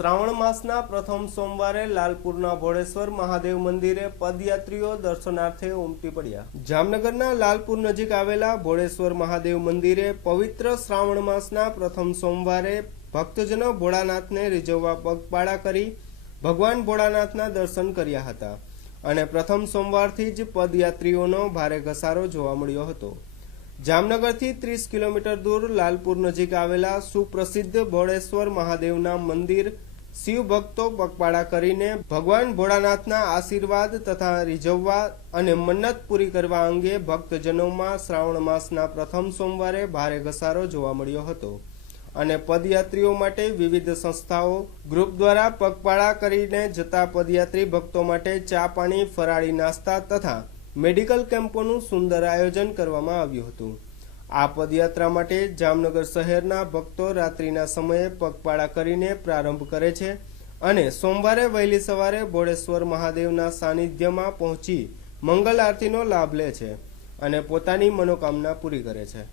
શ્રાવણ માસના પ્રથમ સોમવારે લાલપુરના ભોળેશ્વર મહાદેવ મંદિરે પદયાત્રીઓ દર્શનાર્થે ઉમટી પડ્યા। જામનગરના લાલપુર નજીક આવેલા ભોળેશ્વર મહાદેવ મંદિરે પવિત્ર શ્રાવણ માસના પ્રથમ સોમવારે ભક્તજનો ભોળાનાથને રીઝવવા પગપાળા કરી ભગવાન ભોળાનાથના દર્શન કર્યા હતા અને પ્રથમ સોમવારથી જ પદયાત્રીઓનો ભારે ઘસારો જોવા મળ્યો હતો। જામનગરથી 30 કિલોમીટર દૂર લાલપુર નજીક આવેલા સુપ્રસિદ્ધ ભોળેશ્વર મહાદેવના મંદિર શિવ ભક્તો પગપાળા કરીને ભગવાન ભોળાનાથના આશીર્વાદ તથા રીઝવવા અને મન્નત પૂરી કરવા અંગે ભક્તજનોમાં શ્રાવણ માસના પ્રથમ સોમવારે ભારે ઘસારો જોવા મળ્યો હતો અને પદયાત્રીઓ માટે વિવિધ સંસ્થાઓ ગ્રુપ દ્વારા પગપાળા કરીને જતા પદયાત્રી ભક્તો માટે ચા પાણી ફરાળી નાસ્તા તથા મેડિકલ કેમ્પોનું સુંદર આયોજન કરવામાં આવ્યું હતું। આ પદયાત્રા માટે જામનગર શહેરના ભક્તો રાત્રિના સમયે પગપાળા કરીને પ્રારંભ કરે છે અને સોમવારે વહેલી સવારે ભોળેશ્વર મહાદેવના સાનિધ્યમાં પહોંચી મંગલ આરતીનો લાભ લે છે અને પોતાની મનોકામના પૂરી કરે છે।